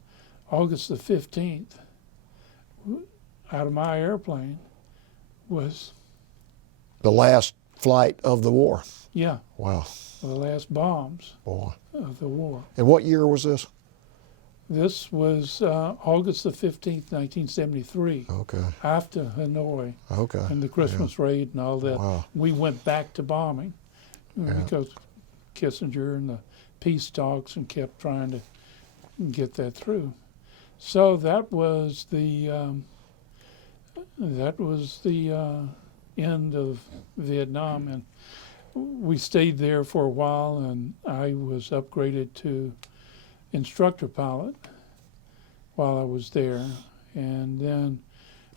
August the 15th, out of my airplane was... The last flight of the war. Yeah. Wow. The last bombs Boy. of the war. And what year was this? This was August the 15th, 1973. Okay. After Hanoi. Okay. And the Christmas raid and all that. Wow. We went back to bombing because Kissinger and the peace talks and kept trying to get that through. So that was the end of Vietnam, and we stayed there for a while, and I was upgraded to instructor pilot while I was there, and then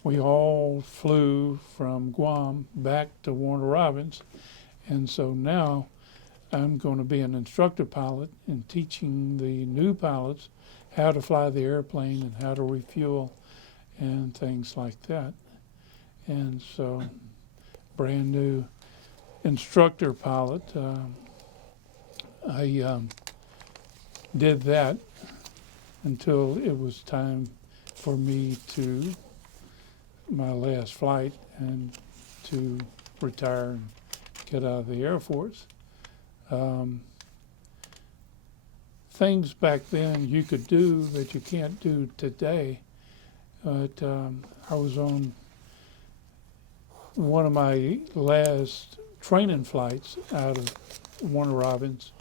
we all flew from Guam back to Warner Robins, and so now I'm going to be an instructor pilot and teaching the new pilots how to fly the airplane and how to refuel and things like that. And so, brand new instructor pilot. I did that until it was time for me to my last flight and to retire and get out of the Air Force. Things back then you could do that you can't do today. But I was on one of my last training flights out of Warner Robins,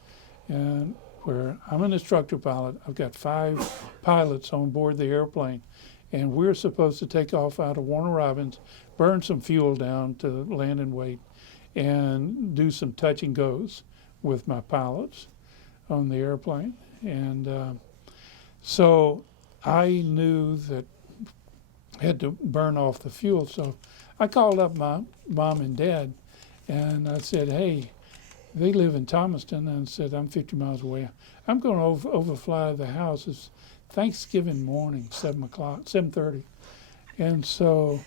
and where I'm an instructor pilot. I've got 5 pilots on board the airplane, and we're supposed to take off out of Warner Robins, burn some fuel down to landing weight, and do some touch and goes with my pilots on the airplane. And so I knew that I had to burn off the fuel. So I called up my mom and dad, and I said, hey, they live in Thomaston, and I said, I'm 50 miles away. I'm going to overfly the house. It's Thanksgiving morning, 7:30. And so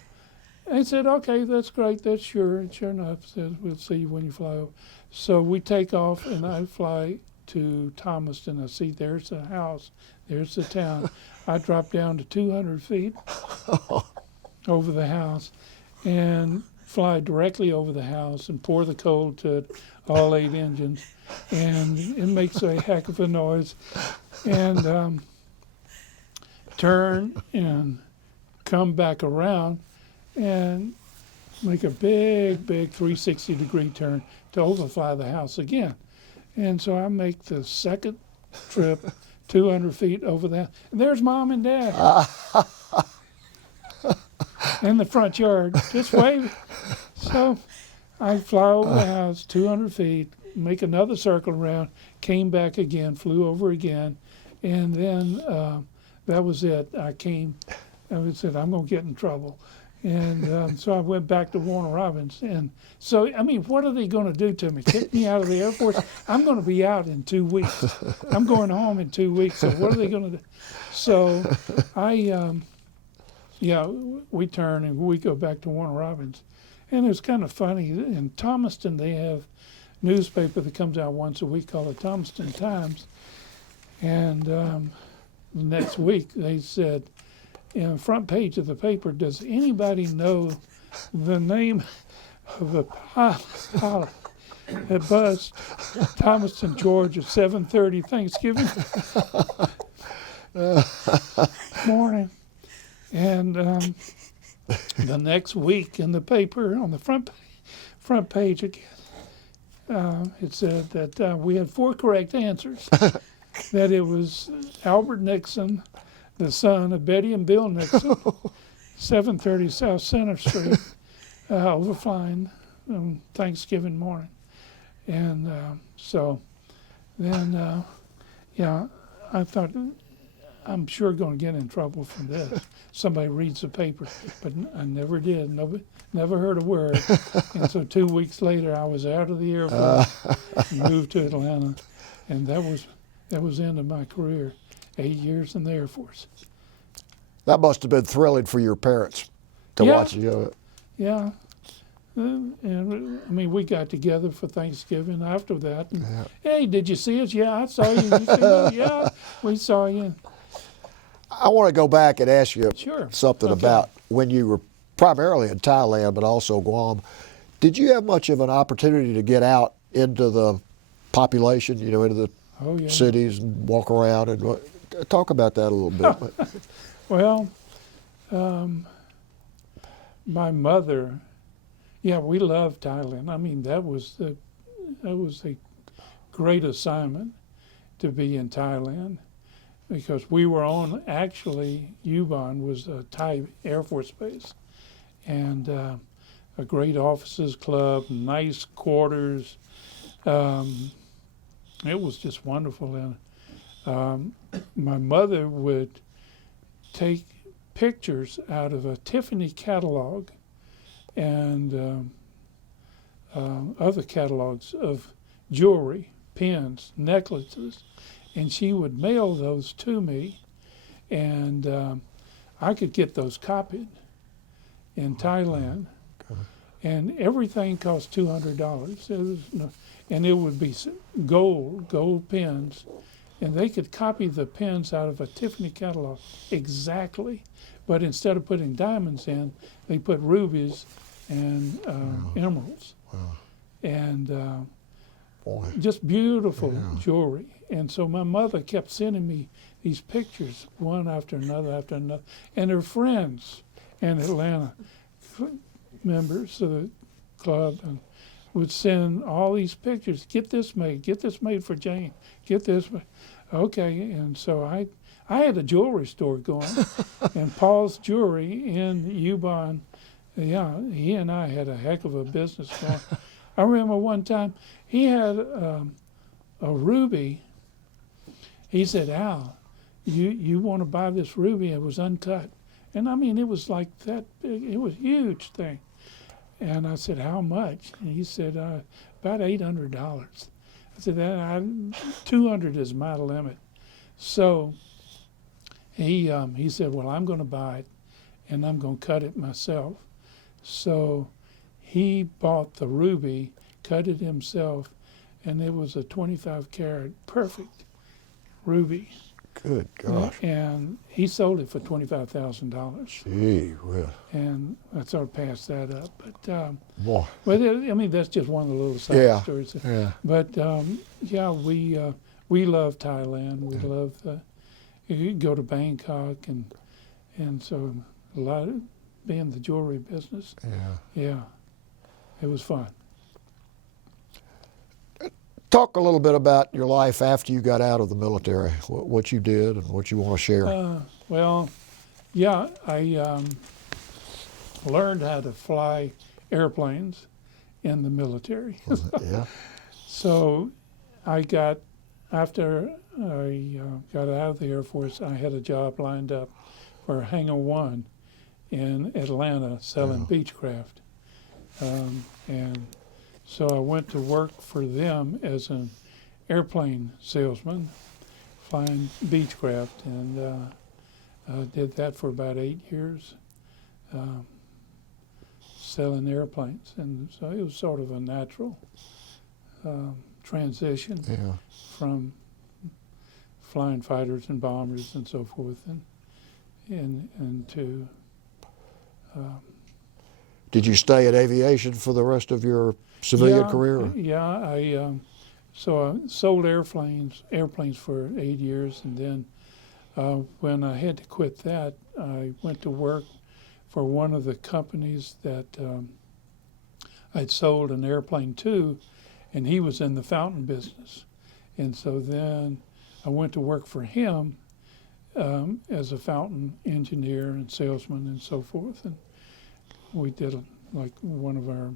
they said, okay, that's great, that's sure enough. Said, we'll see you when you fly over. So we take off, and I fly to Thomaston. I see there's the house, there's the town. I drop down to 200 feet over the house and fly directly over the house and pour the coal to all 8 engines, and it makes a heck of a noise. And turn and come back around and make a big 360-degree turn to overfly the house again. And so I make the second trip 200 feet over that. And there's Mom and Dad in the front yard, just waving. So I fly over the house 200 feet, make another circle around, came back again, flew over again, and then that was it. I said, I'm going to get in trouble. And so I went back to Warner Robins. And so, I mean, what are they going to do to me? Kick me out of the Air Force? I'm going to be out in 2 weeks. I'm going home in 2 weeks. So what are they going to do? So we turn and we go back to Warner Robins. And it's kind of funny. In Thomaston, they have a newspaper that comes out once a week called the Thomaston Times. And next week they said, in the front page of the paper, does anybody know the name of the pilot that buzzed Thomaston, Georgia, 7:30 Thanksgiving morning? And the next week in the paper, on the front page again, it said that we had 4 correct answers, that it was Albert Nixon, the son of Betty and Bill Nixon, 730 South Center Street, overflying Thanksgiving morning. And so then, I thought, I'm sure going to get in trouble from this. Somebody reads the paper, but I never did. Never heard a word. And so 2 weeks later, I was out of the Air Force, moved to Atlanta, and that was the end of my career. 8 years in the Air Force. That must have been thrilling for your parents to watch you do it. Yeah. And I mean, we got together for Thanksgiving after that. And, hey, did you see us? Yeah, I saw you. You see us? Yeah, we saw you. I want to go back and ask you something Okay. about when you were primarily in Thailand, but also Guam. Did you have much of an opportunity to get out into the population, into the cities and walk around? And talk about that a little bit. Well, my mother, we loved Thailand. I mean, that was a great assignment to be in Thailand, because we were on, actually, Ubon was a Thai Air Force base, and a great officers club, nice quarters. It was just wonderful. And my mother would take pictures out of a Tiffany catalog and other catalogs of jewelry pins, necklaces, and she would mail those to me, and I could get those copied in Thailand, and everything cost $200. And it would be gold pins, and they could copy the pins out of a Tiffany catalog exactly, but instead of putting diamonds in, they put rubies and emeralds, and just beautiful jewelry. And so my mother kept sending me these pictures, one after another, and her friends in Atlanta, members of the club, and would send all these pictures. Get this made for Jane. Get this made. Okay, and so I had a jewelry store going, and Paul's Jewelry in Ubon. Yeah, he and I had a heck of a business going. I remember one time he had a ruby. He said, "Al, you want to buy this ruby?" It was uncut, and I mean it was like that big. It was a huge thing. And I said, "How much?" And he said, "About $800." I said, "$200 is my limit." So he said, "Well, I'm going to buy it, and I'm going to cut it myself." So he bought the ruby, cut it himself, and it was a 25 karat perfect ruby. Good gosh. And he sold it for $25,000. Gee whiz. And I sort of passed that up. But Boy. I mean, that's just one of the little side stories. Yeah. But yeah, we love Thailand. We love you go to Bangkok, and so a lot of being in the jewelry business. Yeah, it was fun. Talk a little bit about your life after you got out of the military, what you did and what you want to share. Well, yeah, I learned how to fly airplanes in the military. Yeah. So after I got out of the Air Force, I had a job lined up for Hangar 1 in Atlanta selling Beechcraft. And so I went to work for them as an airplane salesman, flying Beechcraft, and did that for about 8 years, selling airplanes. And so it was sort of a natural transition from flying fighters and bombers and so forth, and to Did you stay at aviation for the rest of your civilian career? Yeah, I sold airplanes for 8 years, and then when I had to quit that, I went to work for one of the companies that I'd sold an airplane to, and he was in the fountain business. And so then I went to work for him as a fountain engineer and salesman and so forth. And we did like one of our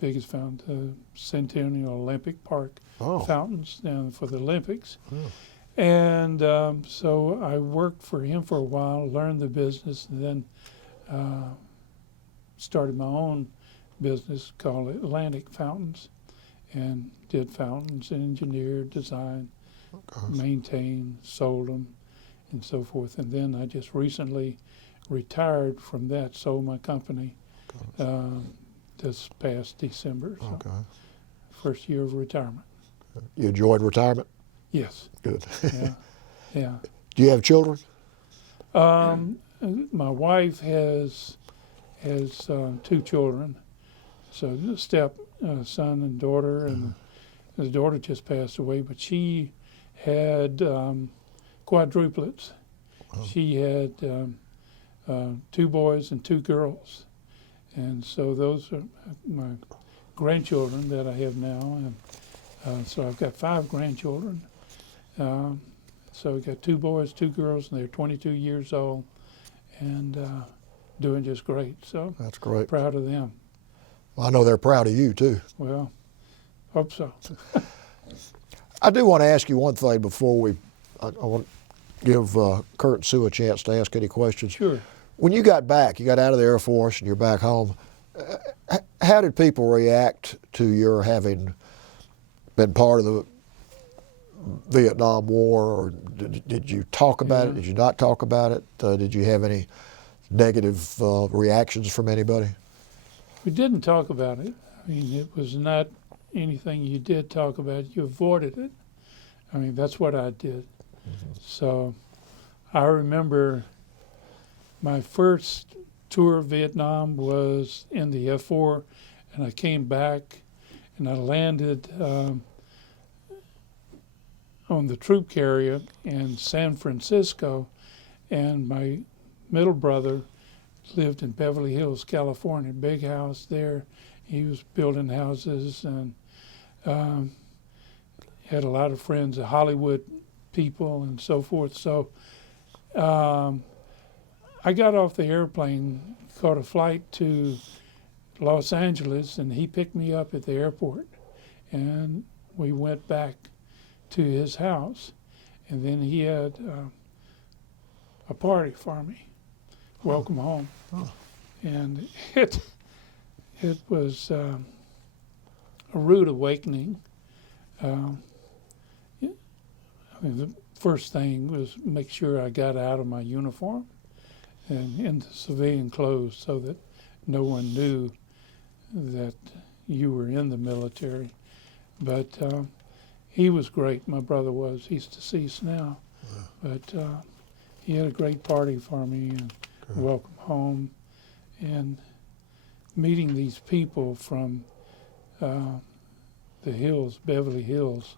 biggest fountains, Centennial Olympic Park fountains down for the Olympics. And so I worked for him for a while, learned the business, and then started my own business called Atlantic Fountains, and did fountains, engineered, designed, maintained, sold them, and so forth. And then I just recently retired from that, sold my company this past December. So first year of retirement. You enjoyed retirement? Yes. Good. Yeah. Do you have children? My wife has 2 children, so son and daughter, and the daughter just passed away, but she had quadruplets. She had 2 boys and 2 girls, and so those are my grandchildren that I have now, and so I've got 5 grandchildren. So we got 2 boys, 2 girls, and they're 22 years old, and doing just great. So that's great. Proud of them. Well, I know they're proud of you too. Well, hope so. I do want to ask you one thing before I want to give Kurt and Sue a chance to ask any questions. Sure. When you got back, you got out of the Air Force and you're back home, how did people react to your having been part of the Vietnam War, or did you talk about it? Did you not talk about it? Did you have any negative reactions from anybody? We didn't talk about it. I mean, it was not anything you did talk about. You avoided it. I mean, that's what I did. So I remember my first tour of Vietnam was in the F-4, and I came back and I landed on the troop carrier in San Francisco, and my middle brother lived in Beverly Hills, California, big house there. He was building houses and had a lot of friends, Hollywood people and so forth. So I got off the airplane, caught a flight to Los Angeles, and he picked me up at the airport. And we went back to his house, and then he had a party for me, welcome home. Oh. And it was a rude awakening. I mean, the first thing was make sure I got out of my uniform and into civilian clothes so that no one knew that you were in the military. But he was great, my brother was. He's deceased now. Yeah. But he had a great party for me and welcome home. And meeting these people from the hills, Beverly Hills,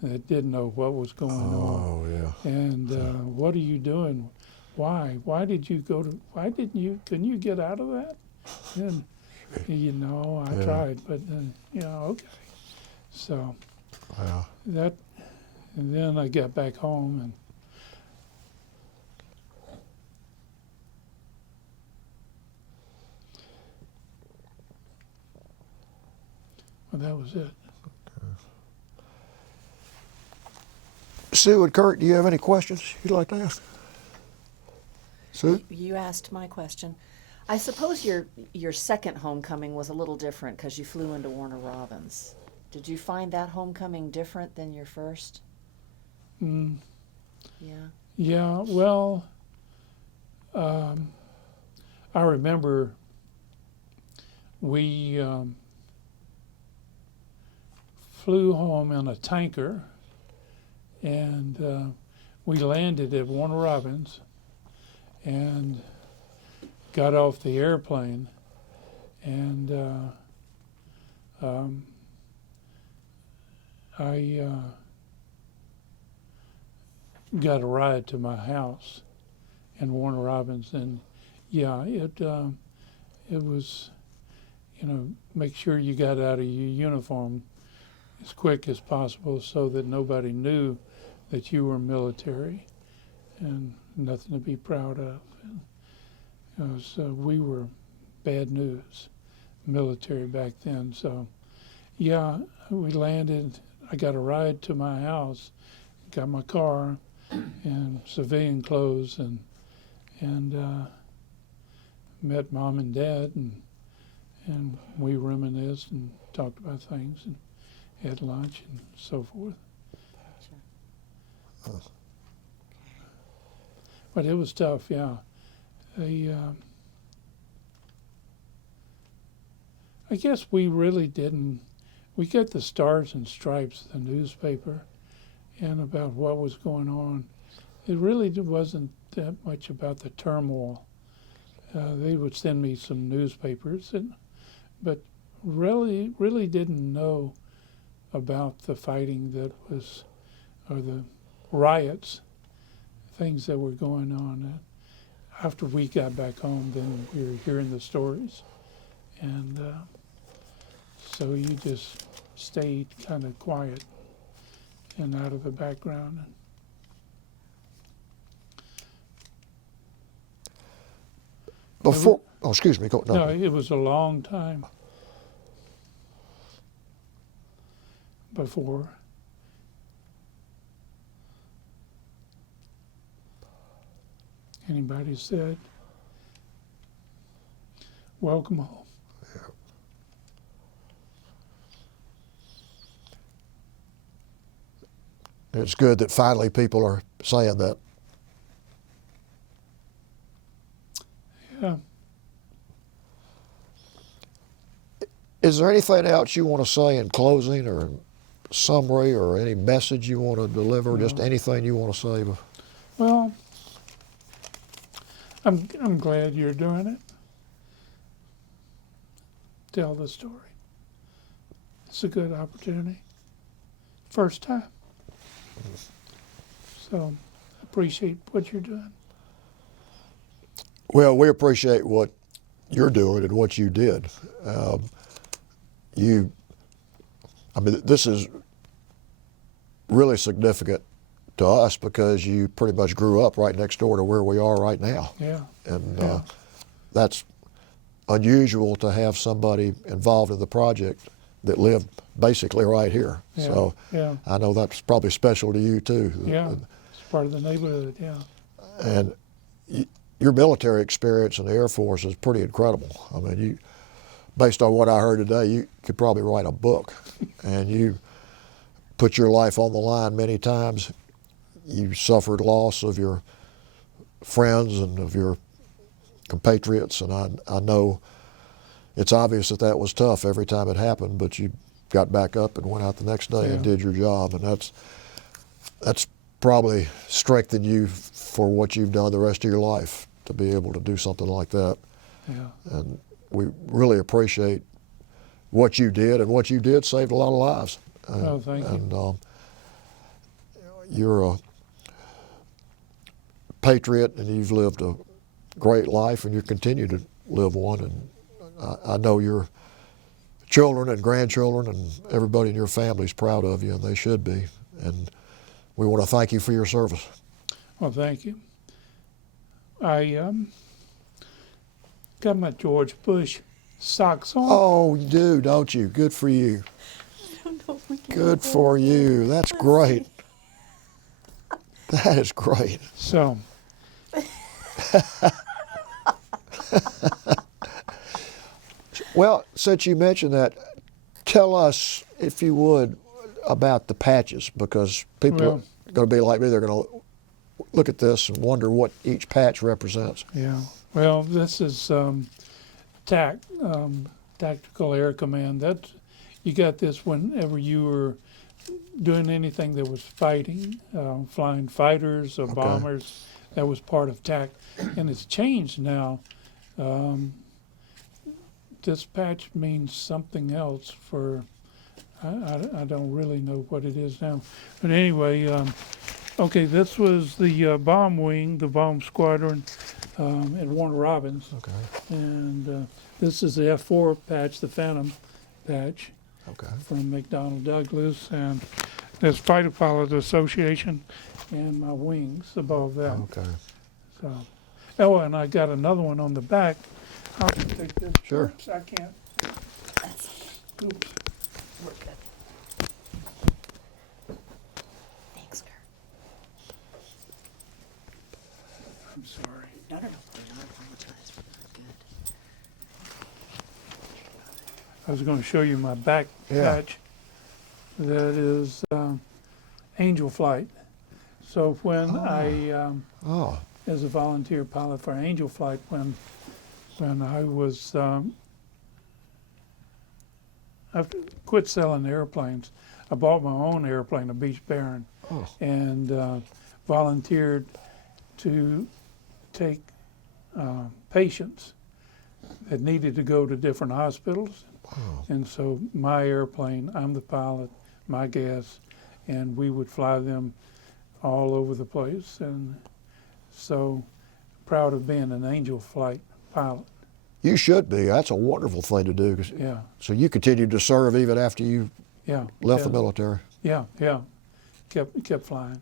that didn't know what was going on. Oh, yeah. And what are you doing? Why? Why did you go to, why didn't you, couldn't you get out of that? And, you know, I tried, but, okay. So that, and then I got back home and well, that was it. Sue and Kurt, do you have any questions you'd like to ask? Sue? You asked my question. I suppose your second homecoming was a little different because you flew into Warner Robins. Did you find that homecoming different than your first? Mm. Yeah. Yeah, well, I remember we flew home in a tanker, and we landed at Warner Robins and got off the airplane, and I got a ride to my house in Warner Robins, and yeah, it was, make sure you got out of your uniform as quick as possible so that nobody knew that you were military, and nothing to be proud of. So we were bad news, military back then. So yeah, we landed. I got a ride to my house, got my car and civilian clothes, and met Mom and Dad, and we reminisced and talked about things and had lunch and so forth. Sure. But it was tough, yeah. I guess we really didn't. We got the Stars and Stripes, the newspaper, and about what was going on. It really wasn't that much about the turmoil. They would send me some newspapers, but really didn't know about the fighting that was, or the riots, things that were going on. After we got back home, then we were hearing the stories, and so you just stayed kind of quiet and out of the background. Before, excuse me. No, it was a long time before. Anybody said, welcome home. Yeah. it's good that finally people are saying that. Yeah. Is there anything else you want to say in closing or summary or any message you want to deliver? No. Just anything you want to say? Well, I'm glad you're doing it. Tell the story. It's a good opportunity. First time. So appreciate what you're doing. Well, we appreciate what you're doing and what you did. This is really significant to us because you pretty much grew up right next door to where we are right now. Yeah. And Yeah. that's unusual to have somebody involved in the project that lived basically right here. Yeah. So Yeah. I know that's probably special to you too. Yeah. It's part of the neighborhood. Yeah. And your military experience in the Air Force is pretty incredible. I mean, based on what I heard today, you could probably write a book. And you put your life on the line many times. You suffered loss of your friends and of your compatriots, and I know it's obvious that that was tough every time it happened, but you got back up and went out the next day and did your job, and that's probably strengthened you for what you've done the rest of your life, to be able to do something like that. Yeah. And we really appreciate what you did, and what you did saved a lot of lives. Oh, thank you. And you're a patriot, and you've lived a great life, and you continue to live one. And I know your children and grandchildren and everybody in your family is proud of you, and they should be. And we want to thank you for your service. Well, thank you. I got my George Bush socks on. Oh, you do, don't you? Good for you. I don't know if we can. Good for you. That's great. That is great. So, Well, since you mentioned that, tell us, if you would, about the patches, because people Well- are going to be like me. They're going to look at this and wonder what each patch represents. yeah. Well, this is Tactical Air Command. You got this whenever you were doing anything that was fighting, flying fighters or bombers. That was part of TAC, and it's changed now. This patch means something else for, I don't really know what it is now. But anyway, okay, this was the bomb wing, the bomb squadron at Warner Robins. Okay. And this is the F4 patch, the Phantom patch Okay. from McDonnell Douglas. And there's Fighter Pilot Association and my wings above that. Okay. So, oh, and I got another one on the back. I'll take this. Sure. Oops, I can't. Oops. We're good. Thanks, Kurt. I'm sorry. No, do not apologize. We're not good. I was going to show you my back Yeah. patch. That is Angel Flight. So when Oh, as a volunteer pilot for Angel Flight, when I was I quit selling airplanes, I bought my own airplane, a Beach Baron, and volunteered to take patients that needed to go to different hospitals. And so my airplane, I'm the pilot, my gas, and we would fly them all over the place. And so proud of being an Angel Flight pilot. you should be. That's a wonderful thing to do. Yeah, So you continued to serve even after you yeah. left yeah, the military. Yeah, yeah. Kept flying.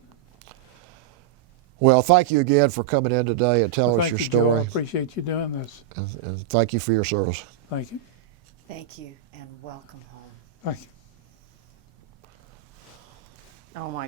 Well, thank you again for coming in today and telling us Thank your you, Joe. I story. appreciate you doing this. And thank you for your service. Thank you. Thank you, and welcome home. Thank you. Oh my God.